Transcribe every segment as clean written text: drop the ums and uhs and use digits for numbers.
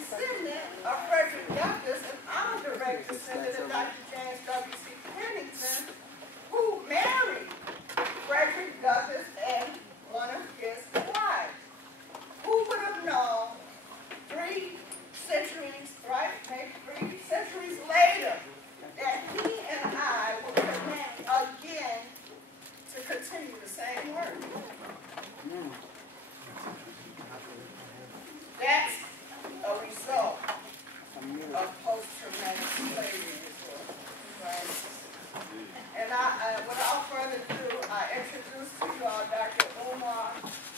superintendent of Frederick Douglass and honor director, Senator Dr. James W.C. Pennington, who married Frederick Douglass and one of his wives. Who would have known 3 centuries, right, maybe 3 centuries later, that he and I would connect again to continue the same work? That's a result of post-traumatic slavery disorder, right? And without further ado, I introduce to you all Dr. Umar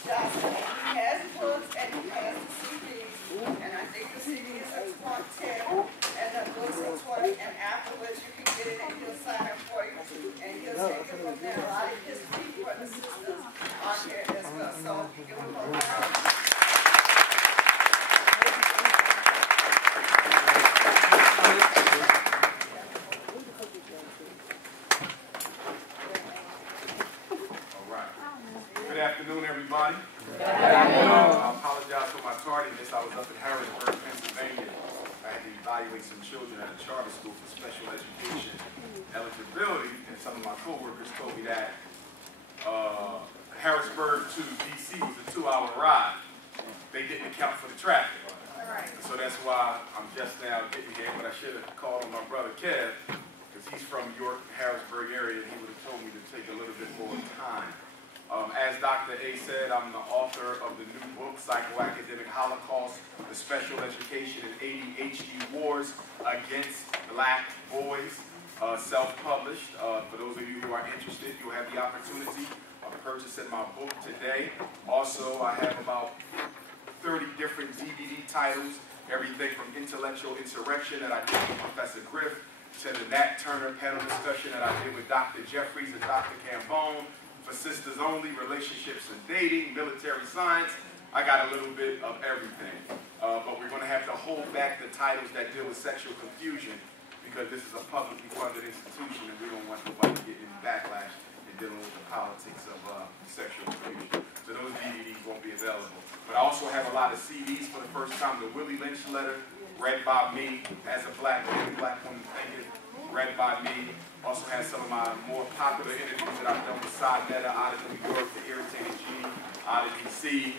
Johnson. He has books and he has the CDs, and I think the CDs are $20 and the books are $20, and afterwards you can get it and he'll sign it for you, and he'll take it from there. A lot of his people and the sisters are here as well, so give him a round. Good afternoon, everybody. I apologize for my tardiness. I was up in Harrisburg, Pennsylvania. I had to evaluate some children at a charter school for special education eligibility, and some of my coworkers told me that Harrisburg to D.C. was a 2-hour ride. They didn't account for the traffic. So that's why I'm just now getting here, but I should have called on my brother Kev, because he's from York, Harrisburg area, and he would have told me to take a little bit more time. As Dr. A said, I'm the author of the new book, Psychoacademic Holocaust, the Special Education and ADHD Wars Against Black Boys, self-published. For those of you who are interested, you'll have the opportunity of purchasing my book today. Also, I have about 30 different DVD titles, everything from Intellectual Insurrection that I did with Professor Griff to the Nat Turner panel discussion that I did with Dr. Jeffries and Dr. Cambone, for Sisters Only, Relationships and Dating, Military Science. I got a little bit of everything. But we're going to have to hold back the titles that deal with sexual confusion, because this is a publicly funded institution and we don't want nobody getting backlash in dealing with the politics of sexual confusion. So those DVDs won't be available. But I also have a lot of CDs for the first time. The Willie Lynch Letter, read by me as a black man, black woman thinking, read by me. Also has some of my more popular interviews that I've done with Side Netta out of New York, The Irritated G out of DC,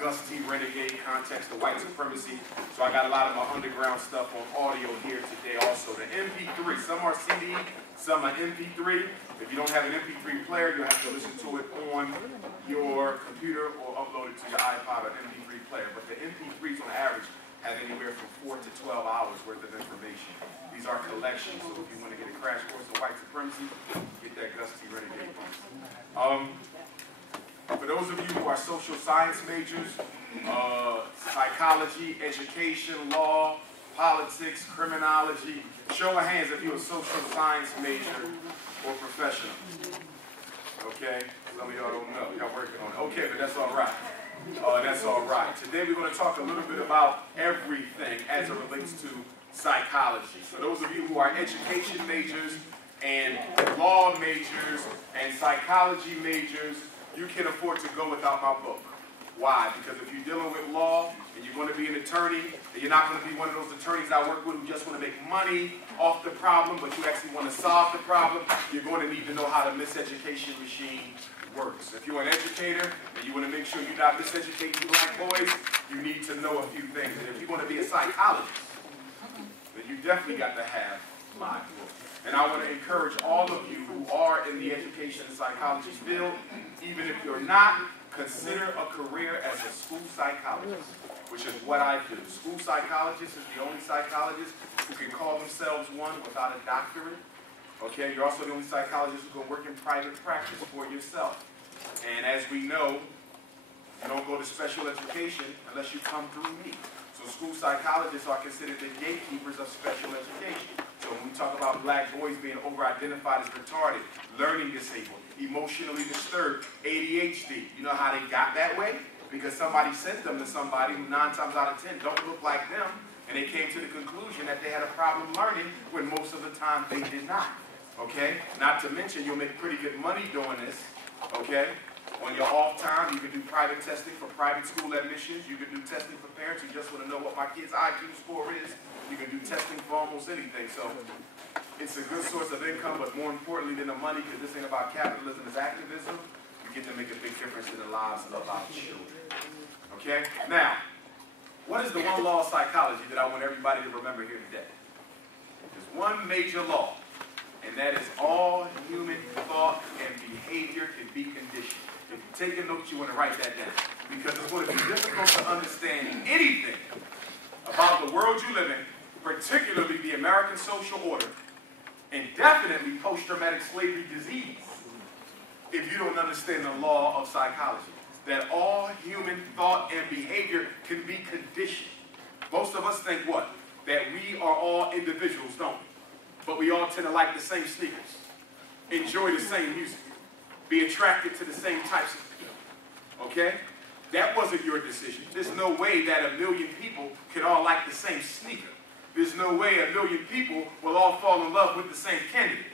Gus T. Renegade, Context of White Supremacy. So I got a lot of my underground stuff on audio here today also. The MP3, some are CD, some are MP3. If you don't have an MP3 player, you'll have to listen to it on your computer or upload it to your iPod or MP3 player. But the MP3s on average have anywhere from 4 to 12 hours worth of information. These are collections, so if you want to get a crash course on white supremacy, get that Gus T. Renegade one. For those of you who are social science majors, psychology, education, law, politics, criminology, show of hands if you're a social science major or professional. Okay? Some of y'all don't know. Y'all working on it. Okay, but that's all right. That's all right. Today we're going to talk a little bit about everything as it relates to psychology. So those of you who are education majors and law majors and psychology majors, you can afford to go without my book. Why? Because if you're dealing with law and you're going to be an attorney, and you're not going to be one of those attorneys I work with who just want to make money off the problem, but you actually want to solve the problem, you're going to need to know how the miseducation machine works. If you're an educator and you want to make sure you're not miseducating black boys, you need to know a few things. And if you want to be a psychologist, then you definitely got to have my book. And I want to encourage all of you who are in the education and psychology field, even if you're not, consider a career as a school psychologist, which is what I do. School psychologist is the only psychologist who can call themselves one without a doctorate. Okay, you're also the only psychologist who can work in private practice for yourself. And as we know, you don't go to special education unless you come through me. So school psychologists are considered the gatekeepers of special education. So when we talk about black boys being over-identified as retarded, learning disabled, emotionally disturbed, ADHD, you know how they got that way? Because somebody sent them to somebody who 9 times out of 10 don't look like them, and they came to the conclusion that they had a problem learning when most of the time they did not. Okay? Not to mention you'll make pretty good money doing this. Okay? On your off time, you can do private testing for private school admissions. You can do testing for parents who just want to know what my kid's IQ score is. You can do testing for almost anything. So it's a good source of income, but more importantly than the money, because this ain't about capitalism, it's activism, you get to make a big difference in the lives of our children. Okay? Now, what is the one law of psychology that I want everybody to remember here today? There's one major law, and that is all human thought and behavior can be conditioned. If you take a note, you want to write that down, because it's going to be difficult to understand anything about the world you live in, particularly the American social order, and definitely post-traumatic slavery disease, if you don't understand the law of psychology, that all human thought and behavior can be conditioned. Most of us think what? That we are all individuals, don't we? But we all tend to like the same sneakers, enjoy the same music, be attracted to the same types of people. Okay? That wasn't your decision. There's no way that 1 million people can all like the same sneaker. There's no way 1 million people will all fall in love with the same candidate.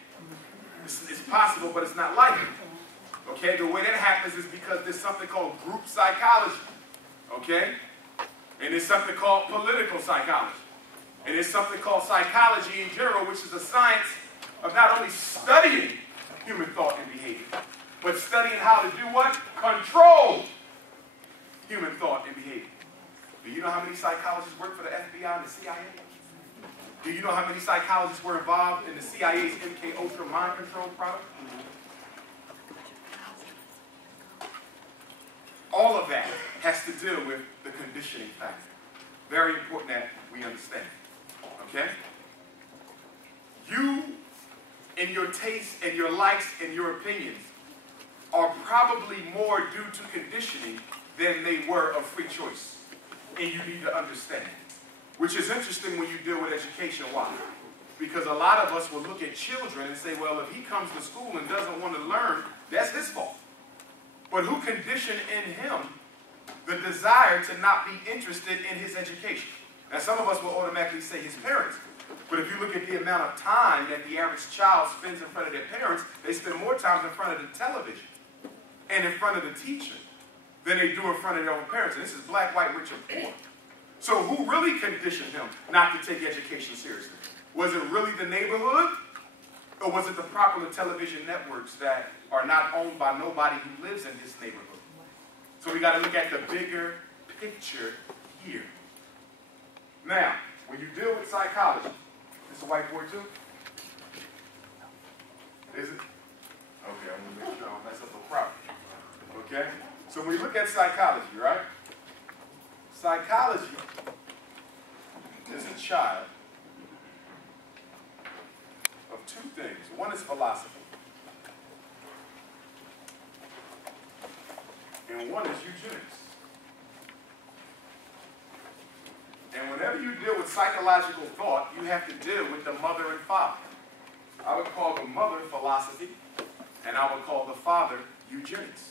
It's possible, but it's not likely. Okay? The way that happens is because there's something called group psychology. Okay? And there's something called political psychology. And there's something called psychology in general, which is a science of not only studying human thought and behavior, but studying how to do what? Control human thought and behavior. Do you know how many psychologists work for the FBI and the CIA? Do you know how many psychologists were involved in the CIA's MK Ultra mind control product? All of that has to do with the conditioning factor. Very important that we understand. Okay? You, in your tastes and your likes and your opinions, are probably more due to conditioning than they were of free choice. And you need to understand. Which is interesting when you deal with education. Why? Because a lot of us will look at children and say, well, if he comes to school and doesn't want to learn, that's his fault. But who conditioned in him the desire to not be interested in his education? Now, some of us will automatically say his parents. But if you look at the amount of time that the average child spends in front of their parents, they spend more time in front of the television and in front of the teacher than they do in front of their own parents. And this is black, white, rich, and poor. So who really conditioned him not to take education seriously? Was it really the neighborhood? Or was it the popular television networks that are not owned by nobody who lives in this neighborhood? So we got to look at the bigger picture here. Now, when you deal with psychology, this a whiteboard too? Is it? Okay, I'm going to make sure I don't mess up the property. Okay? So when we look at psychology, right? Psychology is a child of two things. One is philosophy, and one is eugenics. And whenever you deal with psychological thought, you have to deal with the mother and father. I would call the mother philosophy, and I would call the father eugenics.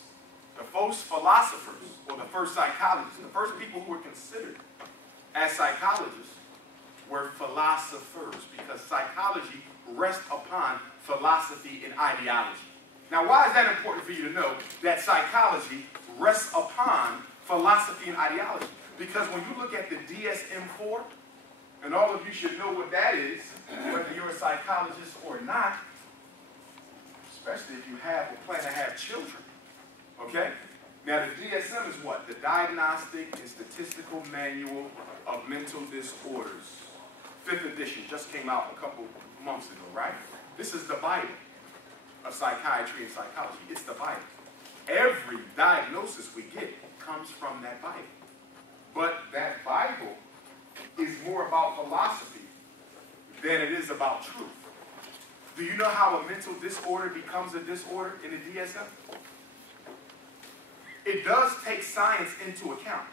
The first philosophers, or the first psychologists, the first people who were considered as psychologists were philosophers, because psychology rests upon philosophy and ideology. Now, why is that important for you to know that psychology rests upon philosophy and ideology? Because when you look at the DSM-4, and all of you should know what that is, whether you're a psychologist or not, especially if you have or plan to have children. Okay? Now, the DSM is what? The Diagnostic and Statistical Manual of Mental Disorders. 5th edition just came out a couple months ago, right? This is the Bible of psychiatry and psychology. It's the Bible. Every diagnosis we get comes from that Bible. But that Bible is more about philosophy than it is about truth. Do you know how a mental disorder becomes a disorder in the DSM? It does take science into account,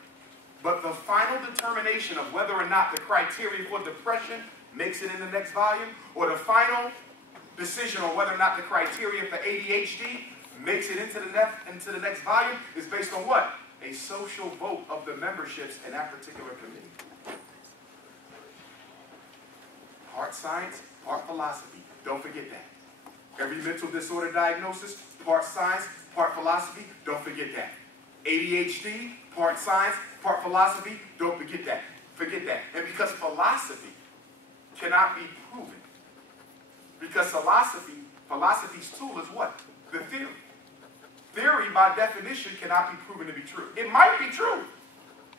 but the final determination of whether or not the criteria for depression makes it in the next volume, or the final decision on whether or not the criteria for ADHD makes it into the next volume is based on what? A social vote of the memberships in that particular committee. Part science, part philosophy. Don't forget that. Every mental disorder diagnosis, part science, part philosophy, don't forget that. ADHD, part science, part philosophy, don't forget that. Forget that. And because philosophy cannot be proven, because philosophy's tool is what? The theory. Theory, by definition, cannot be proven to be true. It might be true.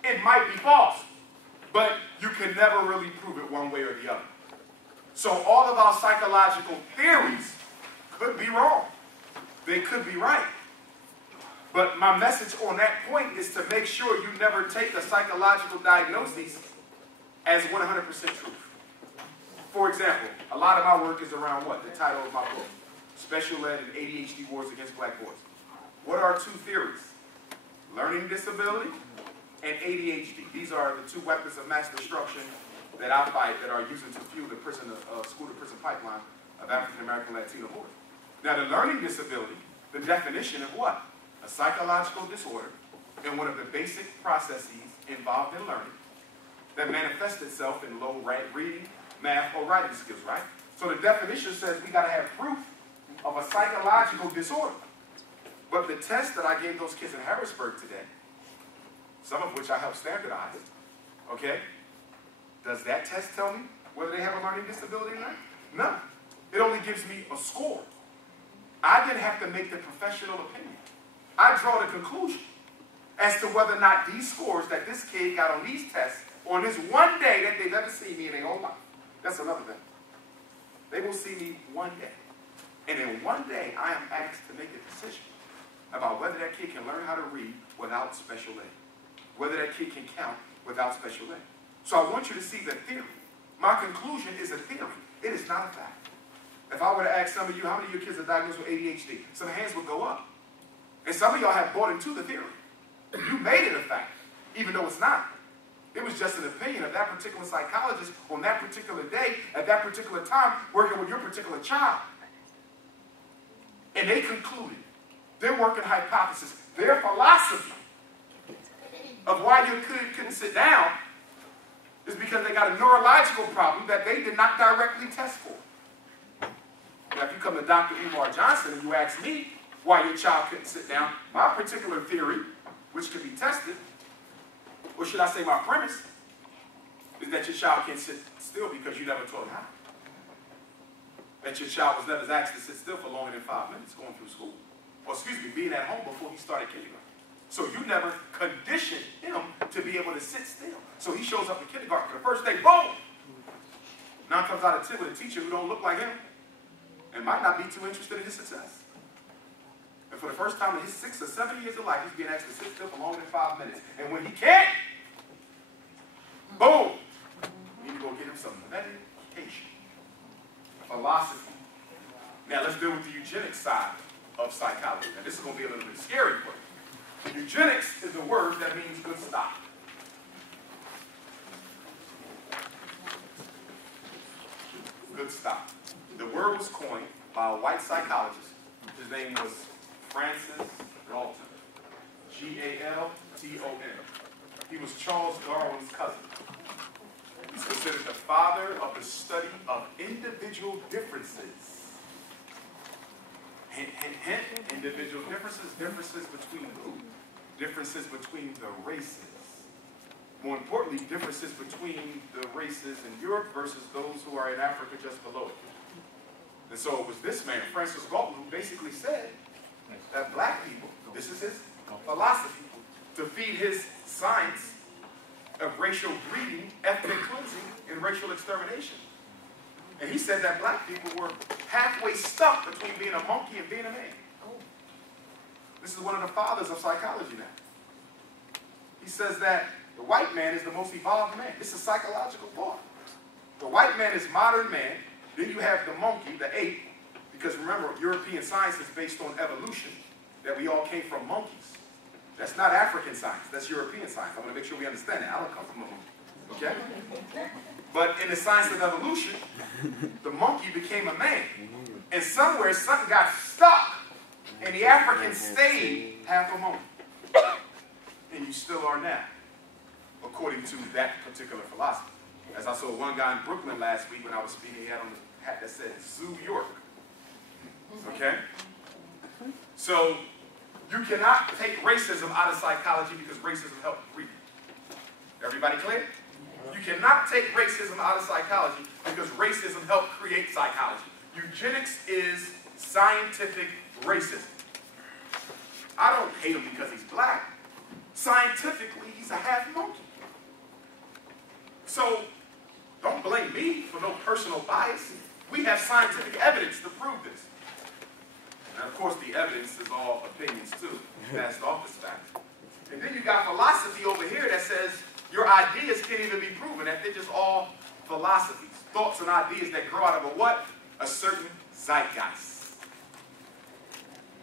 It might be false. But you can never really prove it one way or the other. So all of our psychological theories could be wrong. They could be right. But my message on that point is to make sure you never take a psychological diagnosis as 100% truth. For example, a lot of my work is around what? The title of my book, Special Ed and ADHD Wars Against Black Boys. What are two theories? Learning disability and ADHD. These are the two weapons of mass destruction that I fight that are using to fuel the school-to-prison pipeline of African-American Latino boys. Now, the learning disability, the definition of what? A psychological disorder and one of the basic processes involved in learning that manifests itself in low reading, math, or writing skills, right? So the definition says we got to have proof of a psychological disorder. But the test that I gave those kids in Harrisburg today, some of which I helped standardize, okay, does that test tell me whether they have a learning disability or not? No. It only gives me a score. I didn't have to make the professional opinion. I draw the conclusion as to whether or not these scores that this kid got on these tests on this one day that they've ever seen me in their whole life. That's another thing. They will see me one day. And in one day, I am asked to make a decision about whether that kid can learn how to read without special aid. Whether that kid can count without special aid. So I want you to see the theory. My conclusion is a theory. It is not a fact. If I were to ask some of you, how many of your kids are diagnosed with ADHD? Some hands would go up. And some of y'all have bought into the theory. You made it a fact, even though it's not. It was just an opinion of that particular psychologist on that particular day, at that particular time, working with your particular child. And they concluded, their working hypothesis, their philosophy of why your kid couldn't sit down is because they got a neurological problem that they did not directly test for. Now, if you come to Dr. Umar Johnson and you ask me why your child couldn't sit down, my particular theory, which can be tested, or should I say my premise, is that your child can't sit still because you never taught him how. That your child was never asked to sit still for longer than 5 minutes going through school. Or excuse me, being at home before he started kindergarten. So you never conditioned him to be able to sit still. So he shows up in kindergarten for the first day, boom! 9 times out of 10 with a teacher who don't look like him and might not be too interested in his success. And for the first time in his 6 or 7 years of life, he's being asked to sit still for longer than 5 minutes. And when he can't, boom! You need to go get him some medication. Philosophy. Now let's deal with the eugenics side of psychology. Now this is going to be a little bit scary for you. Eugenics is a word that means good stop. Good stop. The word was coined by a white psychologist. His name was Francis Galton. Galton. He was Charles Darwin's cousin. He's considered the father of the study of individual differences. Hint, hint, hint. Individual differences. Differences between who? Differences between the races. More importantly, differences between the races in Europe versus those who are in Africa just below it. And so it was this man, Francis Galton, who basically said that black people, this is his philosophy, to feed his science of racial breeding, ethnic cleansing, and racial extermination. And he said that black people were halfway stuck between being a monkey and being a man. This is one of the fathers of psychology now. He says that the white man is the most evolved man. This is psychological thought. The white man is modern man. Then you have the monkey, the ape, because remember, European science is based on evolution, that we all came from monkeys. That's not African science, that's European science. I want to make sure we understand that. I don't come from a monkey, okay? But in the science of evolution, the monkey became a man. And somewhere, something got stuck, and the African stayed half a monkey. And you still are now, according to that particular philosophy. As I saw one guy in Brooklyn last week when I was speaking, he had on a hat that said Zoo York. Okay? So You cannot take racism out of psychology because racism helped create it. Everybody clear? You cannot take racism out of psychology because racism helped create psychology. Eugenics is scientific racism. I don't hate him because he's black. Scientifically, he's a half monkey. So, don't blame me for no personal bias. We have scientific evidence to prove this. And of course, the evidence is all opinions too, passed off as fact. And then you got philosophy over here that says your ideas can't even be proven, that they're just all philosophies, thoughts and ideas that grow out of a what? A certain zeitgeist.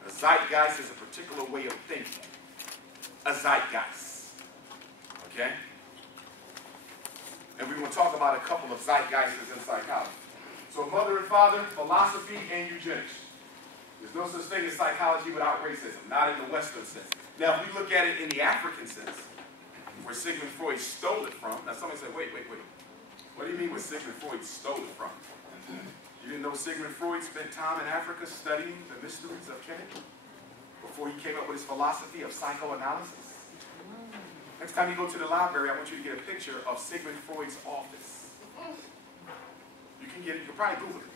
A zeitgeist is a particular way of thinking. A zeitgeist. Okay? And we're going to talk about a couple of zeitgeists in psychology. So mother and father, philosophy, and eugenics. There's no such thing as psychology without racism, not in the Western sense. Now, if we look at it in the African sense, where Sigmund Freud stole it from, now somebody said, wait. What do you mean where Sigmund Freud stole it from? You didn't know Sigmund Freud spent time in Africa studying the mysteries of chemistry before he came up with his philosophy of psychoanalysis? Next time you go to the library, I want you to get a picture of Sigmund Freud's office. You can get it, you can probably Google it.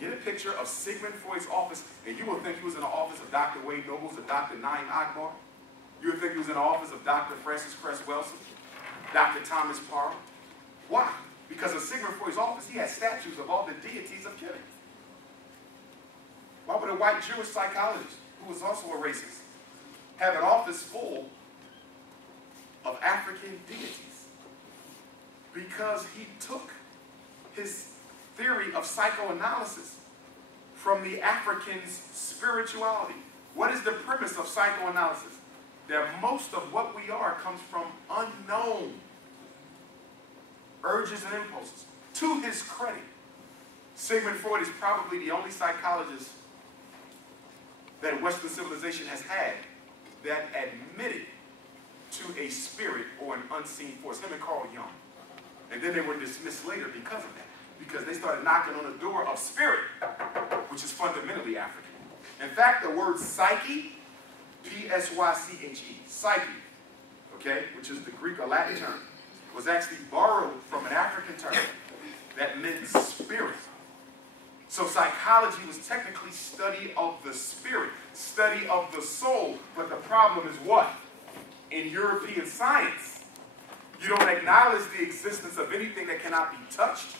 Get a picture of Sigmund Freud's office, and you will think he was in the office of Dr. Wade Nobles or Dr. Naim Akbar. You would think he was in the office of Dr. Francis Cress Welsing, Dr. Thomas Parham. Why? Because of Sigmund Freud's office, he had statues of all the deities of killing. Why would a white Jewish psychologist, who was also a racist, have an office full of African deities? Because he took his theory of psychoanalysis from the African's spirituality. What is the premise of psychoanalysis? That most of what we are comes from unknown urges and impulses. To his credit, Sigmund Freud is probably the only psychologist that Western civilization has had that admitted to a spirit or an unseen force. Him and Carl Jung. And then they were dismissed later because of that. Because they started knocking on the door of spirit, which is fundamentally African. In fact, the word psyche, P-S-Y-C-H-E, psyche, okay, which is the Greek or Latin term, was actually borrowed from an African term that meant spirit. So psychology was technically study of the spirit, study of the soul. But the problem is what? In European science, you don't acknowledge the existence of anything that cannot be touched,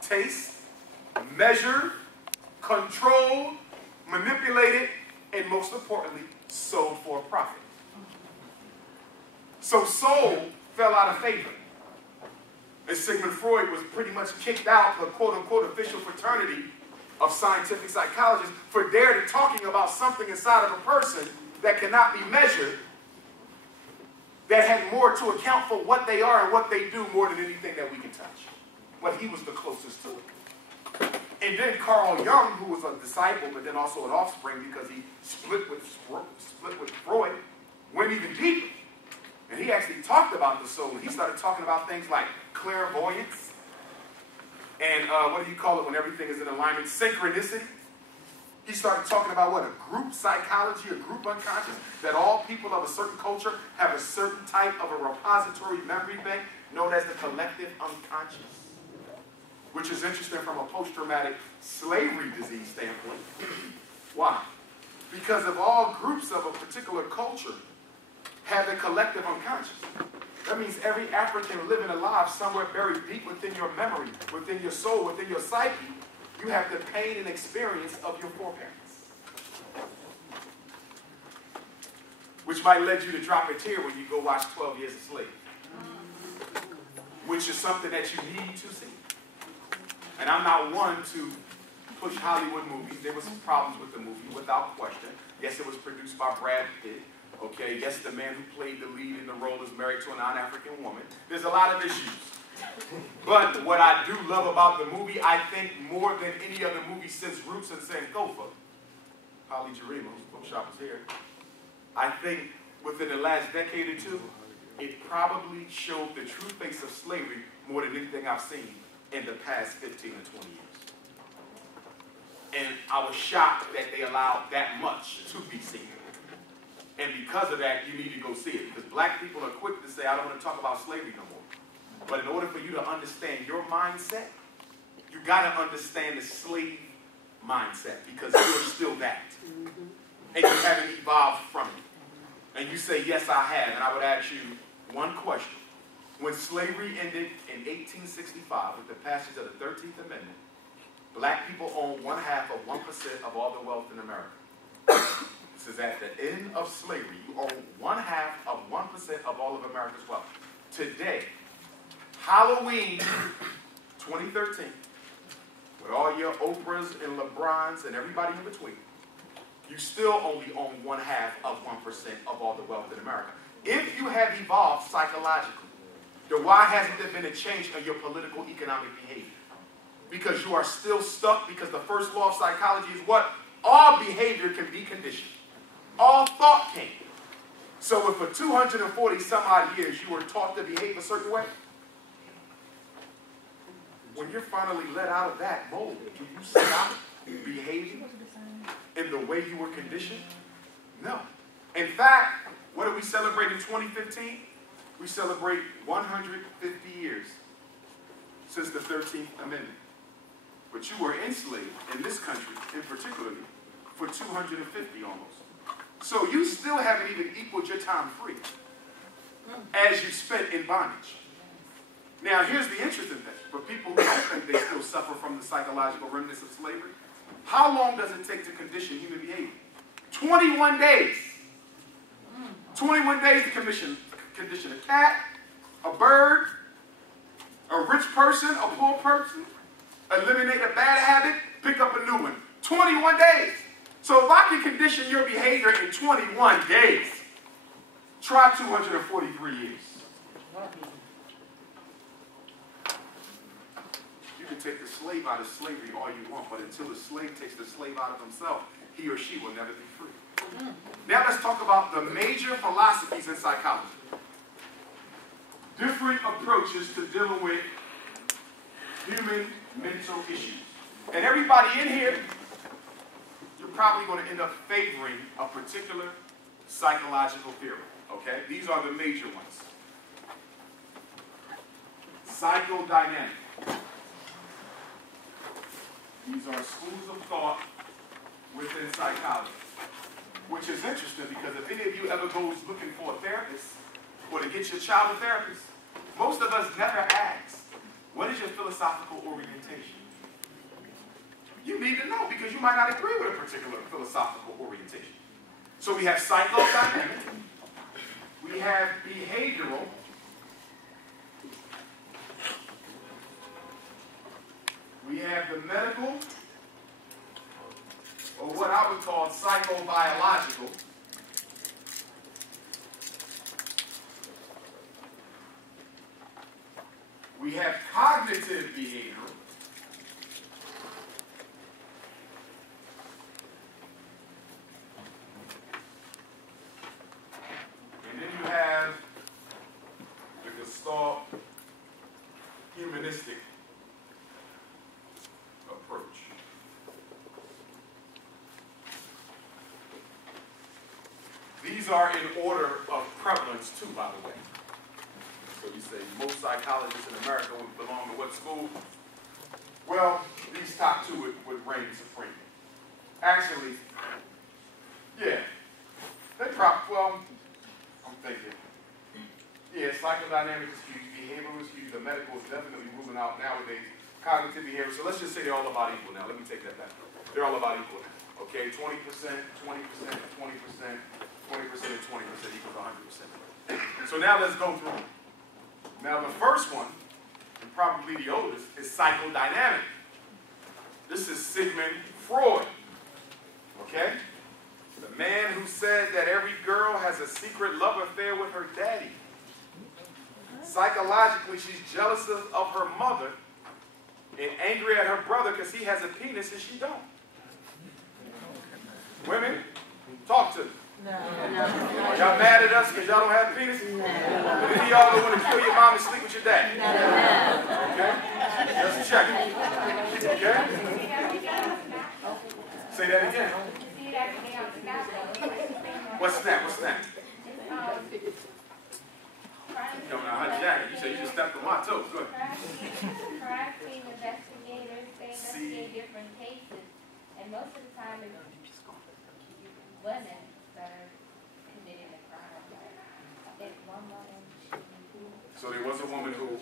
taste, measured, controlled, manipulated, and most importantly, sold for a profit. So soul fell out of favor. And Sigmund Freud was pretty much kicked out of the quote-unquote official fraternity of scientific psychologists for daring talking about something inside of a person that cannot be measured, that had more to account for what they are and what they do more than anything that we can touch. But he was the closest to it. And then Carl Jung, who was a disciple but then also an offspring because he split with Freud, went even deeper. And he actually talked about the soul. He started talking about things like clairvoyance and what do you call it when everything is in alignment? Synchronicity. He started talking about what? A group psychology, a group unconscious, that all people of a certain culture have a certain type of a repository memory bank known as the collective unconscious, which is interesting from a post-traumatic slavery disease standpoint. Why? Because if all groups of a particular culture have a collective unconscious, that means every African living alive somewhere buried deep within your memory, within your soul, within your psyche, you have the pain and experience of your foreparents, which might lead you to drop a tear when you go watch 12 Years a Slave, which is something that you need to see. And I'm not one to push Hollywood movies. There were some problems with the movie, without question. Yes, it was produced by Brad Pitt. Okay, yes, the man who played the lead in the role is married to a non-African woman. There's a lot of issues. But what I do love about the movie, I think more than any other movie since Roots and Sankofa, Holly Jarima, whose bookshop is here, I think within the last decade or two, it probably showed the true face of slavery more than anything I've seen in the past 15 or 20 years. And I was shocked that they allowed that much to be seen. And because of that, you need to go see it. Because black people are quick to say, I don't want to talk about slavery no more. But in order for you to understand your mindset, you got to understand the slave mindset, because you're still that. And you haven't evolved from it. And you say, yes, I have. And I would ask you one question. When slavery ended in 1865 with the passage of the 13th Amendment, black people own 1/2 of 1% of all the wealth in America. This is at the end of slavery. You own 1/2 of 1% of all of America's wealth. Today, Halloween 2013, with all your Oprahs and LeBrons and everybody in between, you still only own 1/2 of 1% of all the wealth in America. If you have evolved psychologically, then why hasn't there been a change in your political economic behavior? Because you are still stuck, because the first law of psychology is what? All behavior can be conditioned. All thought can. So if for 240 some odd years you were taught to behave a certain way, when you're finally let out of that mold, do you stop behaving in the way you were conditioned? No. In fact, what do we celebrate in 2015? We celebrate 150 years since the 13th Amendment. But you were enslaved in this country, in particularly, for 250 almost. So you still haven't even equaled your time free as you spent in bondage. Now, here's the interesting thing. For people who don't think they still suffer from the psychological remnants of slavery, how long does it take to condition human behavior? 21 days. 21 days to condition a cat, a bird, a rich person, a poor person, eliminate a bad habit, pick up a new one. 21 days. So if I can condition your behavior in 21 days, try 243 years. You can take the slave out of slavery all you want, but until the slave takes the slave out of himself, he or she will never be free. Now let's talk about the major philosophies in psychology. Different approaches to dealing with human mental issues. And everybody in here, you're probably going to end up favoring a particular psychological theory. Okay? These are the major ones. Psychodynamic. These are schools of thought within psychology. Which is interesting, because if any of you ever goes looking for a therapist or to get your child a therapist, most of us never ask, what is your philosophical orientation? You need to know, because you might not agree with a particular philosophical orientation. So we have psychodynamic, we have behavioral, we have the medical, or what I would call psychobiological. We have cognitive behavioral. And then you have the Gestalt humanistic approach. These are in order of prevalence too, by the way. So you say most psychologists in America would belong to what school? Well, these top two would reign supreme. Actually, yeah. Well, I'm thinking. Yeah, psychodynamic is huge, behavioral is huge, the medical is definitely moving out nowadays. Cognitive behavior, so let's just say they're all about equal now. Let me take that back. They're all about equal now. Okay, 20%, 20%, 20%, 20%, and 20% equals 100%. So now let's go through them. Now the first one, and probably the oldest, is psychodynamic. This is Sigmund Freud. Okay? The man who said that every girl has a secret love affair with her daddy. Psychologically, she's jealous of her mother and angry at her brother because he has a penis and she don't. Women, talk to me. No. Are y'all mad at us because y'all don't have penis? No. But any of y'all don't want to kill your mom and sleep with your dad? No. Okay? Just check it. Okay? Say that again. What's that? What's that? Coming out her jacket. You said you just stepped on my toes. Go ahead. Crime scene investigators, they investigate different cases. And most of the time it's women that are committing the crime. I think one woman, So there was a woman who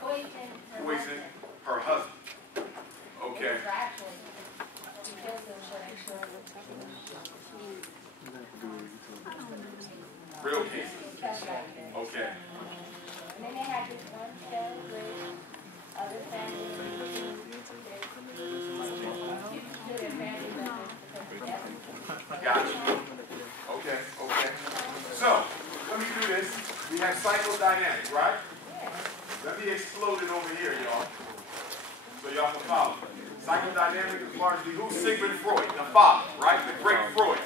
poisoned her husband. Okay. Actually, she killed him for Real cases. Okay. And then they had this one show with other families to their family members because of death. Gotcha. Okay, okay. So, let me do this. We have psychodynamics, right? Let me explode it over here, y'all. So y'all can follow. Psychodynamics is largely who? Sigmund Freud, the father, right? The great Freud.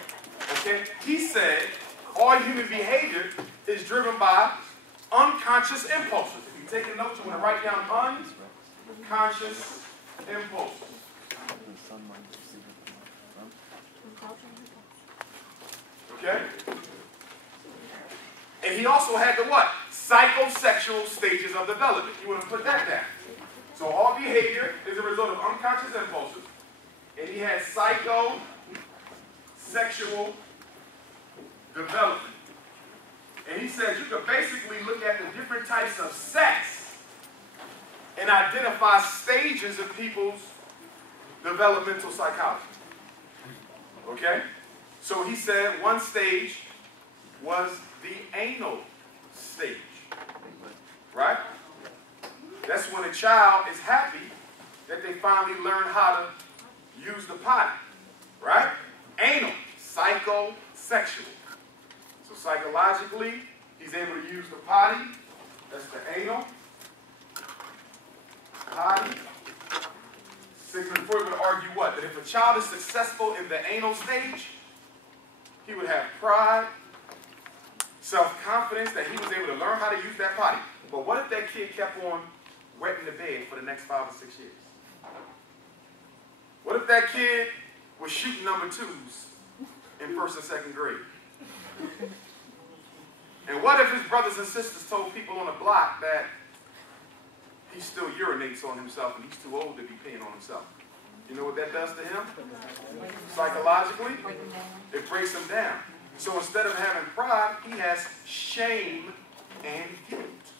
Okay? He said all human behavior is driven by unconscious impulses. If you take a note, you want to write down unconscious impulses. Okay? And he also had the what? Psychosexual stages of development. You want to put that down. So all behavior is a result of unconscious impulses. And he had psychosexual development. And he says you could basically look at the different types of sex and identify stages of people's developmental psychology. Okay? So he said one stage was the anal stage. Right? That's when a child is happy that they finally learn how to use the potty. Right? Anal, psychosexual. So psychologically, he's able to use the potty. That's the anal. Potty. Sigmund Freud would argue what? That if a child is successful in the anal stage, he would have pride, self-confidence that he was able to learn how to use that potty. But what if that kid kept on wetting the bed for the next 5 or 6 years? What if that kid was shooting number 2s in 1st and 2nd grade? And what if his brothers and sisters told people on the block that he still urinates on himself and he's too old to be peeing on himself? You know what that does to him? Psychologically, it breaks him down. So instead of having pride, he has shame and guilt.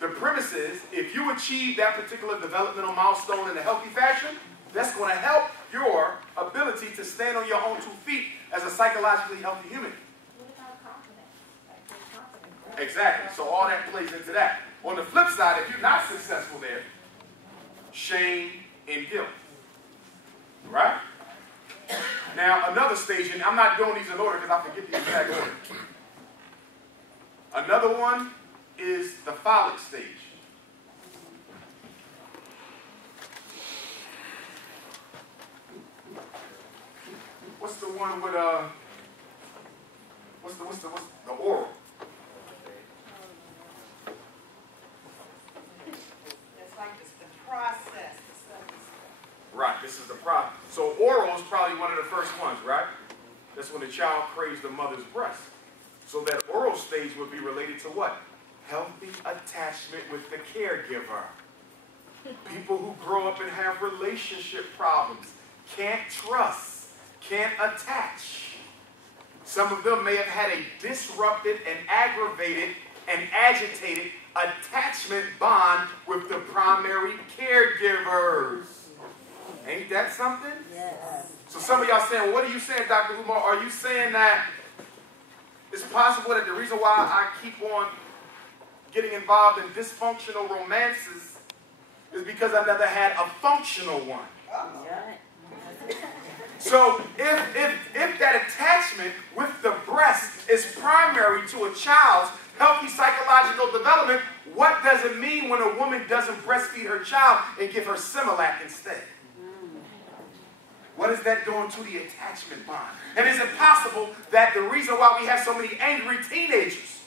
The premise is, if you achieve that particular developmental milestone in a healthy fashion, that's going to help your ability to stand on your own 2 feet as a psychologically healthy human. What about confidence? Like confidence, right? Exactly. So all that plays into that. On the flip side, if you're not successful there, shame and guilt. Right? Now, another stage, and I'm not doing these in order because I forget the exact order. Another one is the phallic stage. What's the one with what's the oral? It's like just the process. Right, this is the problem. So oral is probably one of the first ones, right? That's when the child craves the mother's breast. So that oral stage would be related to what? Healthy attachment with the caregiver. People who grow up and have relationship problems, can't trust, can't attach. Some of them may have had a disrupted and aggravated and agitated attachment bond with the primary caregivers. Ain't that something? Yes. So some of y'all saying, well, what are you saying, Dr. Umar? Are you saying that it's possible that the reason why I keep on getting involved in dysfunctional romances is because I never had a functional one? So if that attachment with the breast is primary to a child's healthy psychological development, what does it mean when a woman doesn't breastfeed her child and give her Similac instead? What is that doing to the attachment bond? And is it possible that the reason why we have so many angry teenagers,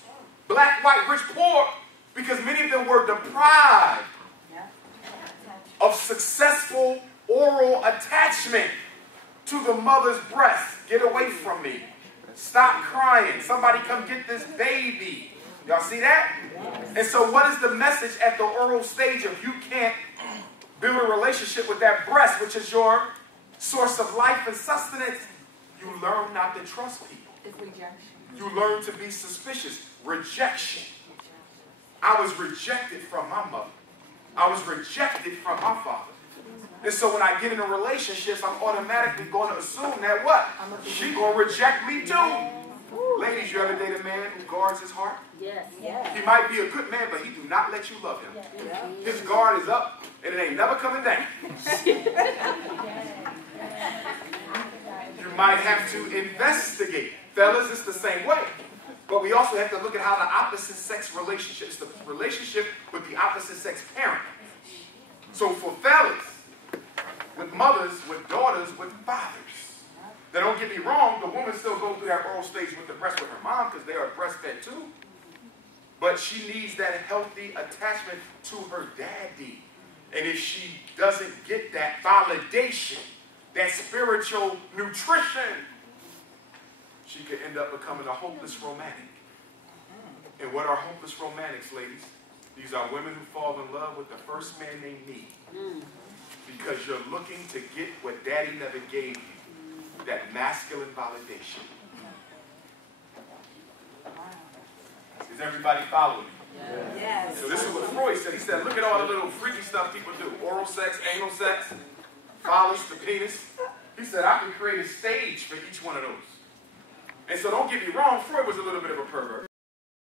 black, white, rich, poor, because many of them were deprived of successful oral attachment to the mother's breast? Get away from me. Stop crying. Somebody come get this baby. Y'all see that? And so what is the message at the oral stage if you can't build a relationship with that breast, which is your source of life and sustenance? You learn not to trust people. It's rejection. You learn to be suspicious. Rejection. I was rejected from my mother. I was rejected from my father. And so when I get into relationships, I'm automatically going to assume that what? She going to reject me too. Ladies, you ever date a man who guards his heart? Yes. He might be a good man, but he do not let you love him. His guard is up, and it ain't never coming down. You might have to investigate. Fellas, it's the same way. But we also have to look at how the opposite sex relationship is the relationship with the opposite sex parent. So for fellas, with mothers, with daughters, with fathers. Now don't get me wrong, the woman still goes through that oral stage with the breast with her mom because they are breastfed too. But she needs that healthy attachment to her daddy. And if she doesn't get that validation, that spiritual nutrition, she could end up becoming a hopeless romantic. And what are hopeless romantics, ladies? These are women who fall in love with the first man they meet. Because you're looking to get what daddy never gave you, that masculine validation. Is everybody following me? Yes. So this is what Freud said. He said, look at all the little freaky stuff people do. Oral sex, anal sex, phallus, the penis. He said, I can create a stage for each one of those. And so don't get me wrong, Freud was a little bit of a pervert.